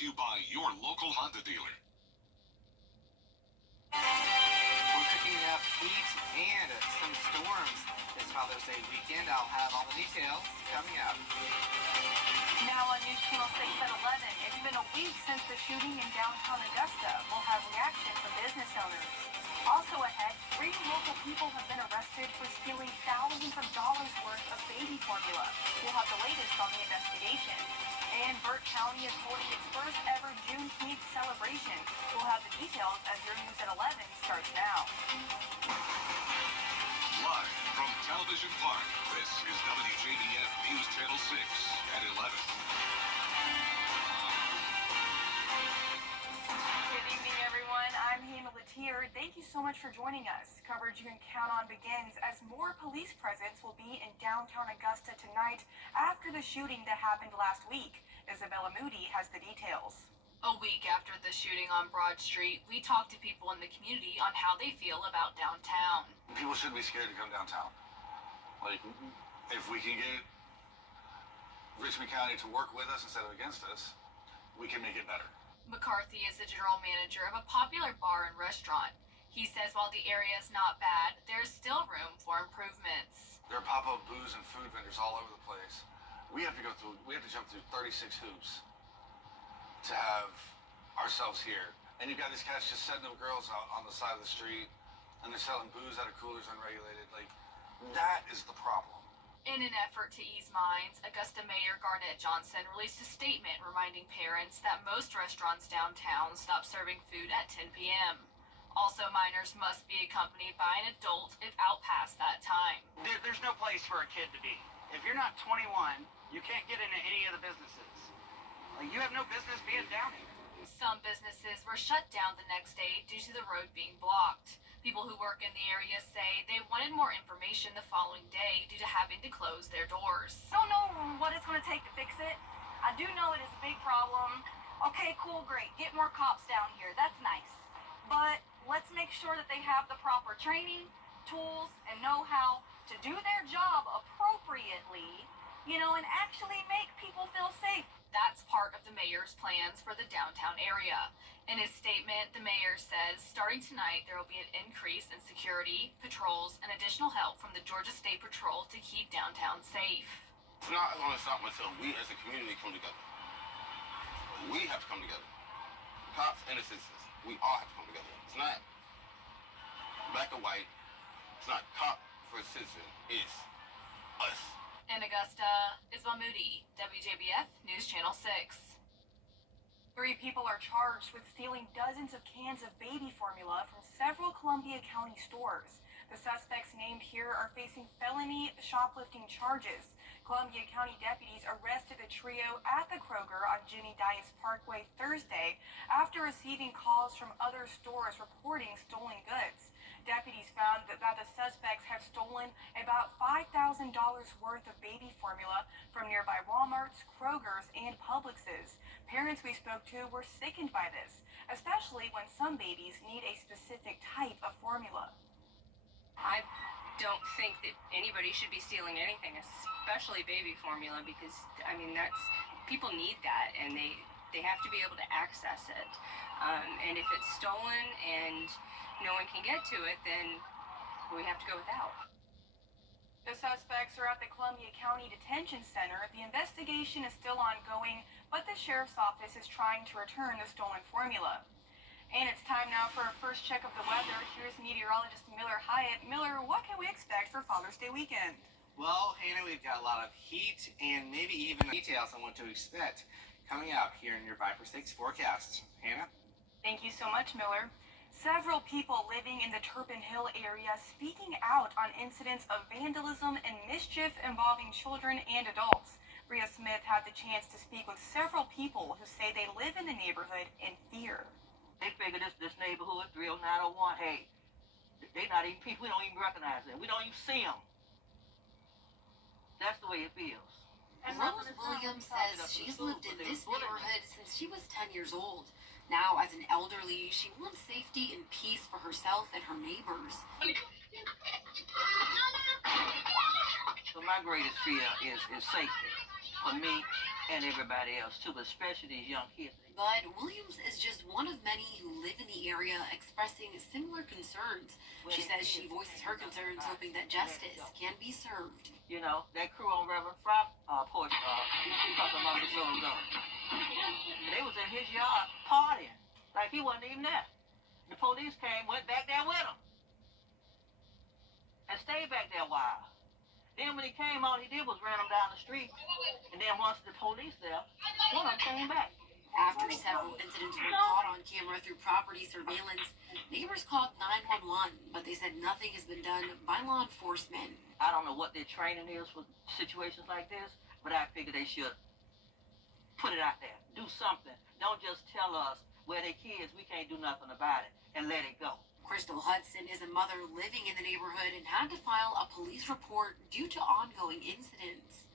to you by your local Honda dealer. We're cooking up heat and some storms this Father's Day weekend. I'll have all the details coming up. Now on News Channel 6 at 11, it's been a week since the shooting in downtown Augusta. We'll have reaction from business owners. Also ahead, 3 local people have been arrested for stealing thousands of dollars worth of baby formula. We'll have the latest on the investigation. And Burt County is holding its first ever Juneteenth celebration. We'll have the details as your News at 11 starts now. Live from Television Park, this is WJBF News Channel 6 at 11. Good evening, everyone. I'm Hannah Latier. Thank you so much for joining us. Coverage you can count on begins as more police presence will be in downtown Augusta tonight after the shooting that happened last week. Isabella Moody has the details. A week after the shooting on Broad Street, we talked to people in the community on how they feel about downtown. People shouldn't be scared to come downtown. Like, if we can get Richmond County to work with us instead of against us, we can make it better. McCarthy is the general manager of a popular bar and restaurant. He says while the area is not bad, there's still room for improvements. There are pop-up booze and food vendors all over the place. We have to jump through 36 hoops to have ourselves here. And you've got these cats just setting up girls out on the side of the street, and they're selling booze out of coolers unregulated. Like, that is the problem. In an effort to ease minds, Augusta Mayor Garnett Johnson released a statement reminding parents that most restaurants downtown stop serving food at 10 p.m. Also, minors must be accompanied by an adult if out past that time. There's no place for a kid to be. If you're not 21, you can't get into any of the businesses. Like, you have no business being down here. Some businesses were shut down the next day due to the road being blocked. People who work in the area say they wanted more information the following day due to having to close their doors. I don't know what it's going to take to fix it. I do know it is a big problem. Okay, cool, great. Get more cops down here. That's nice. But let's make sure that they have the proper training, tools, and know-how to do their job appropriately, and actually make people feel safe. That's part of the mayor's plans for the downtown area. In his statement, the mayor says starting tonight, there will be an increase in security, patrols, and additional help from the Georgia State Patrol to keep downtown safe. It's not going to stop until we as a community come together. We have to come together. Cops and the citizens, we all have to come together. It's not black or white. It's not cop for citizen. It's us. In Augusta, Isabel Moody, WJBF News Channel 6. 3 people are charged with stealing dozens of cans of baby formula from several Columbia County stores. The suspects named here are facing felony shoplifting charges. Columbia County deputies arrested the trio at the Kroger on Jenny Dias Parkway Thursday after receiving calls from other stores reporting stolen goods. Deputies found that the suspects have stolen about $5,000 worth of baby formula from nearby Walmarts, Kroger's, and Publix's. Parents we spoke to were sickened by this, especially when some babies need a specific type of formula. I don't think that anybody should be stealing anything, especially baby formula, because that's people need that, and they have to be able to access it. And if it's stolen and no one can get to it, then we have to go without. The suspects are at the Columbia County Detention Center. The investigation is still ongoing, but the sheriff's office is trying to return the stolen formula. And it's time now for our first check of the weather. Here's meteorologist Miller Hyatt. Miller, what can we expect for Father's Day weekend? Well, Hannah, we've got a lot of heat and maybe even details on what to expect coming up here in your 5-for-6 forecast. Hannah? Thank you so much, Miller. Several people living in the Turpin Hill area speaking out on incidents of vandalism and mischief involving children and adults. Bria Smith had the chance to speak with several people who say they live in the neighborhood in fear. They figure this neighborhood, 30901, hey, they not even people, we don't even recognize them. We don't even see them. That's the way it feels. Rose Williams says she's lived in this neighborhood since she was 10 years old. Now, as an elderly, she wants safety and peace for herself and her neighbors. So my greatest fear is safety for me and everybody else too, but especially these young kids. But Williams is just one of many who live in the area expressing similar concerns. She says she voices her concerns, hoping that justice can be served. You know, that crew on Reverend Fry porch a couple of months or so ago, they was in his yard partying like he wasn't even there. The police came, went back there with him, and stayed back there a while. Then when he came, all he did was ran them down the street. And then once the police left, one of them came back. After several incidents were caught on camera through property surveillance, neighbors called 911, but they said nothing has been done by law enforcement. I don't know what their training is for situations like this, but I figure they should put it out there. Do something. Don't just tell us where they kids, we can't do nothing about it, and let it go. Crystal Hudson is a mother living in the neighborhood and had to file a police report due to ongoing incidents.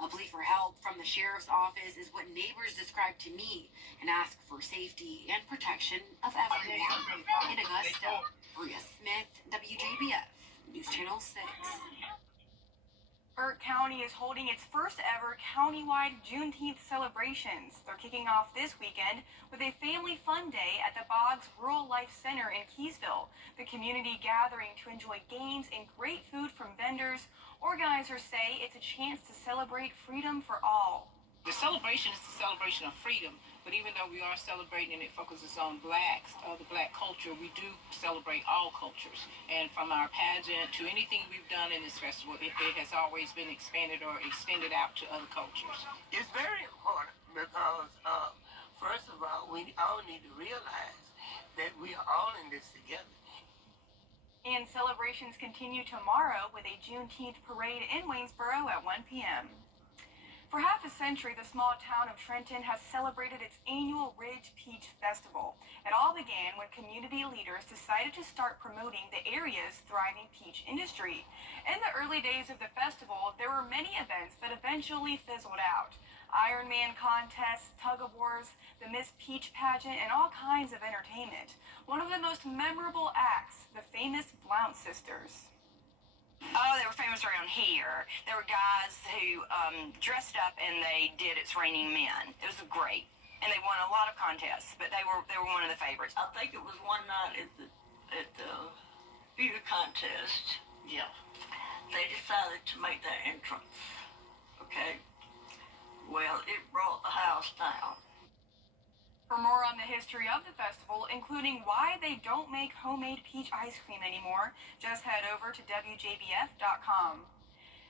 A plea for help from the sheriff's office is what neighbors described to me and ask for safety and protection of everyone. In Augusta, Bria Smith, WJBF, News Channel 6. Burke County is holding its first ever countywide Juneteenth celebrations. They're kicking off this weekend with a family fun day at the Boggs Rural Life Center in Keysville. The community gathering to enjoy games and great food from vendors. Organizers say it's a chance to celebrate freedom for all. The celebration is the celebration of freedom, but even though we are celebrating and it focuses on blacks, the black culture, we do celebrate all cultures. And from our pageant to anything we've done in this festival, it has always been expanded or extended out to other cultures. It's very important because, first of all, we all need to realize that we are all in this together. And celebrations continue tomorrow with a Juneteenth parade in Waynesboro at 1 p.m. For half a century, the small town of Trenton has celebrated its annual Ridge Peach Festival. It all began when community leaders decided to start promoting the area's thriving peach industry. In the early days of the festival, there were many events that eventually fizzled out. Ironman contests, tug-of-wars, the Miss Peach pageant, and all kinds of entertainment. One of the most memorable acts, the famous Blount sisters. Oh, they were famous around here. There were guys who dressed up and they did It's Raining Men. It was great. And they won a lot of contests, but they were one of the favorites. I think it was one night at the beer contest. Yeah. They decided to make their entrance. Okay. Well, it brought the house down. For more on the history of the festival, including why they don't make homemade peach ice cream anymore, just head over to WJBF.com.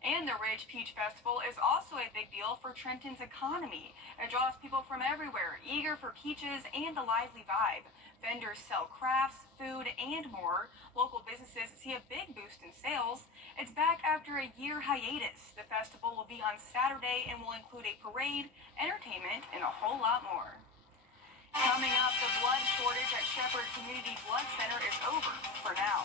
And the Ridge Peach Festival is also a big deal for Trenton's economy. It draws people from everywhere, eager for peaches and a lively vibe. Vendors sell crafts, food, and more. Local businesses see a big boost in sales. It's back after a year hiatus. The festival will be on Saturday and will include a parade, entertainment, and a whole lot more. Coming up, the blood shortage at Shepherd Community Blood Center is over, for now.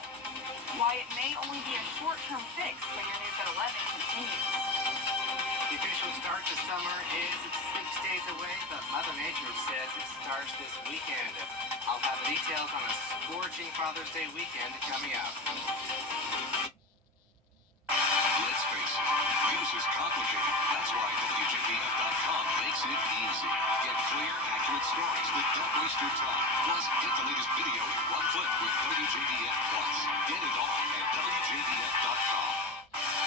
Why it may only be a short-term fix when your news at 11 continues. The official start to summer is 6 days away, but Mother Nature says it starts this weekend. I'll have the details on a scorching Father's Day weekend coming up. Let's face it, news is complicated. That's why WJBF.com makes it easy. Get clear, accurate stories that don't waste your time. Plus, get the latest video in one click with WJBF Plus. Get it all at WJBF.com.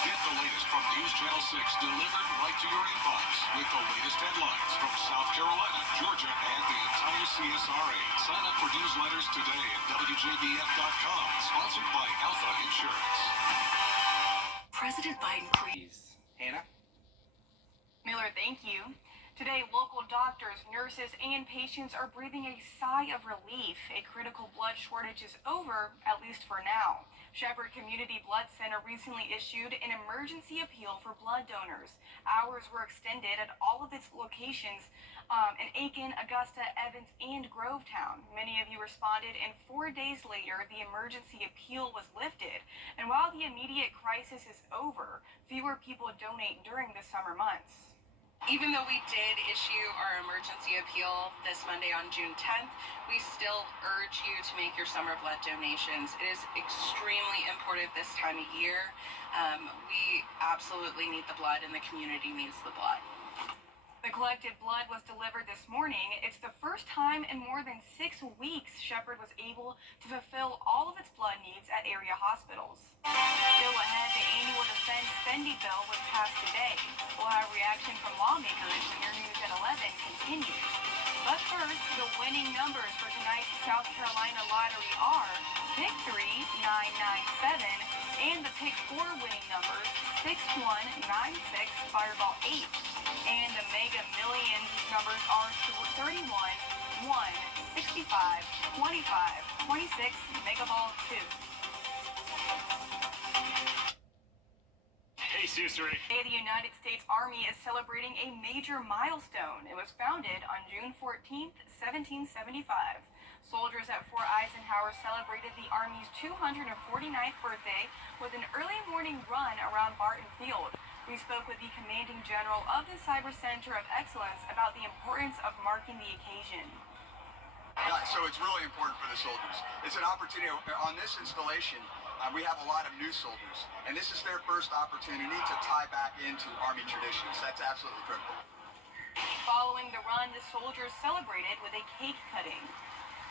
Get the latest from News Channel 6 delivered right to your inbox with the latest headlines from South Carolina, Georgia, and the entire CSRA. Sign up for newsletters today at WJBF.com. Sponsored by Alpha Insurance. President Biden Hannah? Miller, thank you. Today, local doctors, nurses, and patients are breathing a sigh of relief. A critical blood shortage is over, at least for now. Shepherd Community Blood Center recently issued an emergency appeal for blood donors. Hours were extended at all of its locations in Aiken, Augusta, Evans, and Grovetown. Many of you responded, and 4 days later, the emergency appeal was lifted. And while the immediate crisis is over, fewer people donate during the summer months. Even though we did issue our emergency appeal this Monday on June 10th, we still urge you to make your summer blood donations. It is extremely important this time of year. We absolutely need the blood, and the community needs the blood. The collected blood was delivered this morning. It's the first time in more than 6 weeks Shepherd was able to fulfill all of its blood needs at area hospitals. Still ahead, the annual defense spending bill was passed today. We'll have reaction from lawmakers when your news at 11 continues. But first, the winning numbers for tonight's South Carolina lottery are Pick 3, 997, and the Pick 4 winning numbers 6196, Fireball 8. And the Mega Millions numbers are 31, 1, 65, 25, 26, Mega Ball 2. Hey, Susery. Today, the United States Army is celebrating a major milestone. It was founded on June 14th, 1775. Soldiers at Fort Eisenhower celebrated the Army's 249th birthday with an early morning run around Barton Field. We spoke with the commanding general of the Cyber Center of Excellence about the importance of marking the occasion. Yeah, so it's really important for the soldiers. It's an opportunity. On this installation, we have a lot of new soldiers, and this is their first opportunity to tie back into Army traditions. That's absolutely critical. Following the run, the soldiers celebrated with a cake cutting.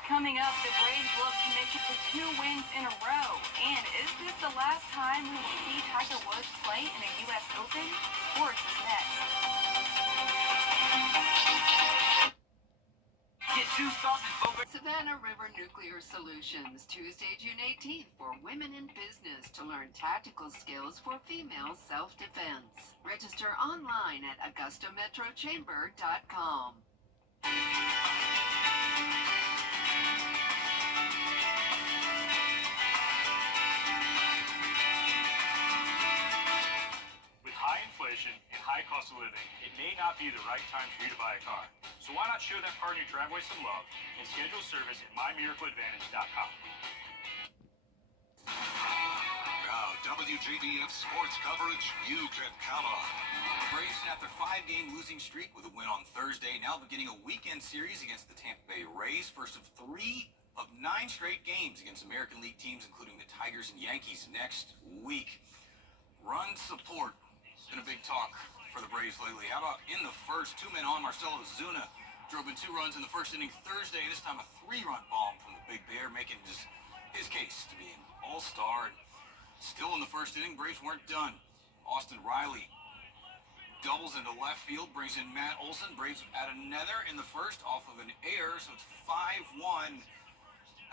Coming up, the Braves look to make it to 2 wins in a row. And is this the last time we will see Tiger Woods play in a U.S. Open? Sports is next. Get 2 sausage boba. Savannah River Nuclear Solutions, Tuesday, June 18th, for women in business to learn tactical skills for female self-defense. Register online at AugustaMetroChamber.com. High inflation and high cost of living, it may not be the right time for you to buy a car. So why not show that car in your driveway some love and schedule service at mymiracleadvantage.com. Now, WJBF sports coverage you can count on. The Braves snapped their 5-game losing streak with a win on Thursday, now beginning a weekend series against the Tampa Bay Rays, first of 3 of 9 straight games against American League teams, including the Tigers and Yankees next week. Run support. Been a big talk for the Braves lately. How about in the first, 2 men on, Marcell Ozuna drove in 2 runs in the first inning Thursday. This time a 3-run bomb from the Big Bear, making his case to be an all-star. And still in the first inning, Braves weren't done. Austin Riley doubles into left field, brings in Matt Olson. Braves add another in the first off of an error, so it's 5-1.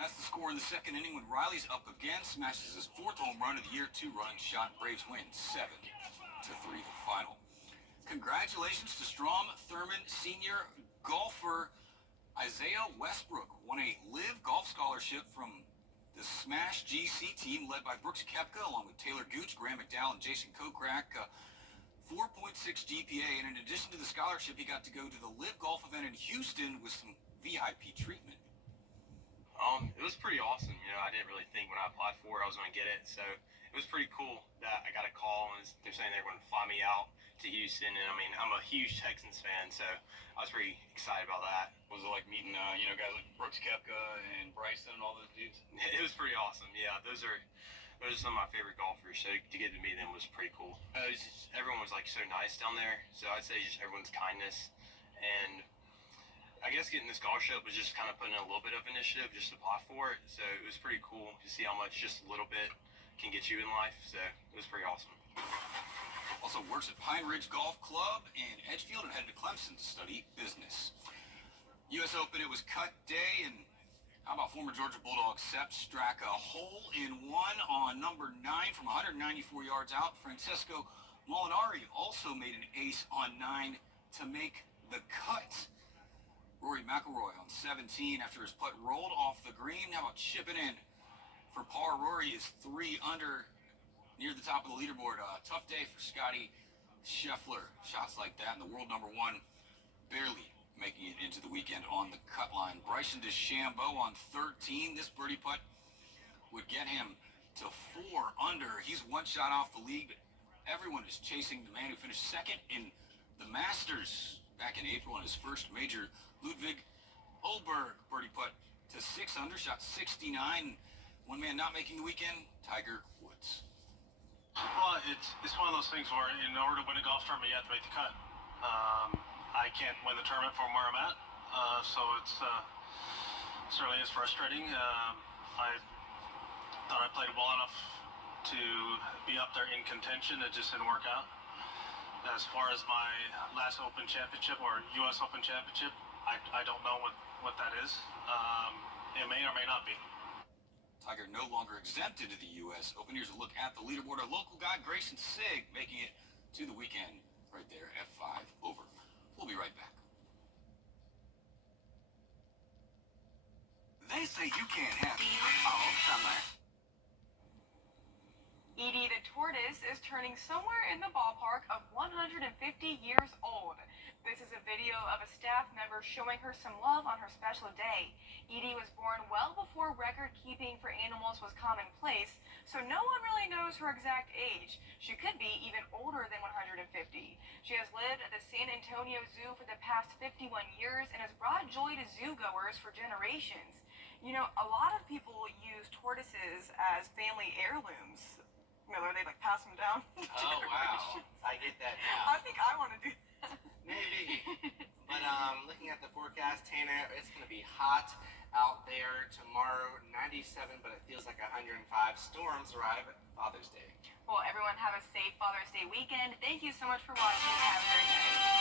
That's the score in the second inning when Riley's up again, smashes his 4th home run of the year, 2-run shot. Braves win 7-3 the final. Congratulations to Strom Thurmond senior golfer Isaiah Westbrook. Won a Live Golf Scholarship from the Smash GC team led by Brooks Koepka along with Taylor Gooch, Graham McDowell, and Jason Kokrak. 4.6 GPA, and in addition to the scholarship, he got to go to the Live Golf event in Houston with some VIP treatment. It was pretty awesome. You know, I didn't really think when I applied for it I was going to get it, so it was pretty cool that I got a call and they're saying they're going to fly me out to Houston. And I mean, I'm a huge Texans fan, so I was pretty excited about that. Was it like meeting, guys like Brooks Koepka and Bryson and all those dudes? It was pretty awesome. Yeah, those are some of my favorite golfers, so to get to meet them was pretty cool. Everyone was like so nice down there, so I'd say just everyone's kindness. And I guess getting the scholarship was just kind of putting in a little bit of initiative just to apply for it. So it was pretty cool to see how much just a little bit can get you in life. So it was pretty awesome. Also works at Pine Ridge Golf Club in Edgefield and headed to Clemson to study business. U.S. Open, it was cut day, and how about former Georgia Bulldog Sepp Straka? Hole-in-one on number 9 from 194 yards out. Francesco Molinari also made an ace on 9 to make the cut. Rory McIlroy on 17 after his putt rolled off the green. How about chipping in for par? Rory is 3 under near the top of the leaderboard. Tough day for Scotty Scheffler. Shots like that, and the world number 1 barely making it into the weekend on the cut line. Bryson DeChambeau on 13. This birdie putt would get him to 4 under. He's 1 shot off the lead, but everyone is chasing the man who finished second in The Masters back in April in his first major, Ludwig Olberg birdie putt to 6 under, shot 69. One man not making the weekend, Tiger Woods. Well, it's one of those things where in order to win a golf tournament, you have to make the cut. I can't win the tournament from where I'm at, so it's certainly is frustrating. I thought I played well enough to be up there in contention. It just didn't work out. As far as my last Open Championship or U.S. Open Championship, I don't know what that is. It may or may not be. Tiger no longer exempted to the U.S. Open. Here's a look at the leaderboard. Our local guy, Grayson Sigg, making it to the weekend right there at 5 over. We'll be right back. They say you can't have all summer. Edie the tortoise is turning somewhere in the ballpark of 150 years old. This is a video of a staff member showing her some love on her special day. Edie was born well before record-keeping for animals was commonplace, so no one really knows her exact age. She could be even older than 150. She has lived at the San Antonio Zoo for the past 51 years and has brought joy to zoogoers for generations. You know, a lot of people use tortoises as family heirlooms. Miller, they like pass them down. Oh, wow. I get that now. I think I want to do that. Maybe. But looking at the forecast, Tana, it's going to be hot out there tomorrow. 97, but it feels like 105. Storms arrive at Father's Day. Well, everyone have a safe Father's Day weekend. Thank you so much for watching. Have a great night.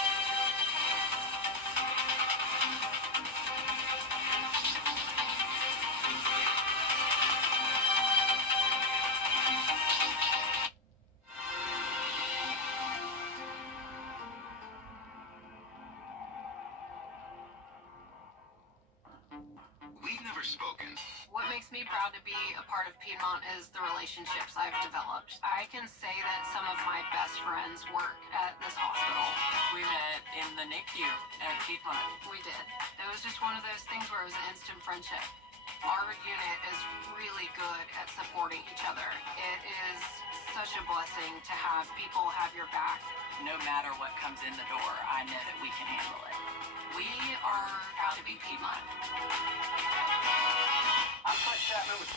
We've never spoken. What makes me proud to be a part of Piedmont is the relationships I've developed. I can say that some of my best friends work at this hospital. We met in the NICU at Piedmont. We did. It was just one of those things where it was an instant friendship. Our unit is really good at supporting each other. It is such a blessing to have people have your back. No matter what comes in the door, I know that we can handle it. We are proud to be Piedmont. I'm Chapman with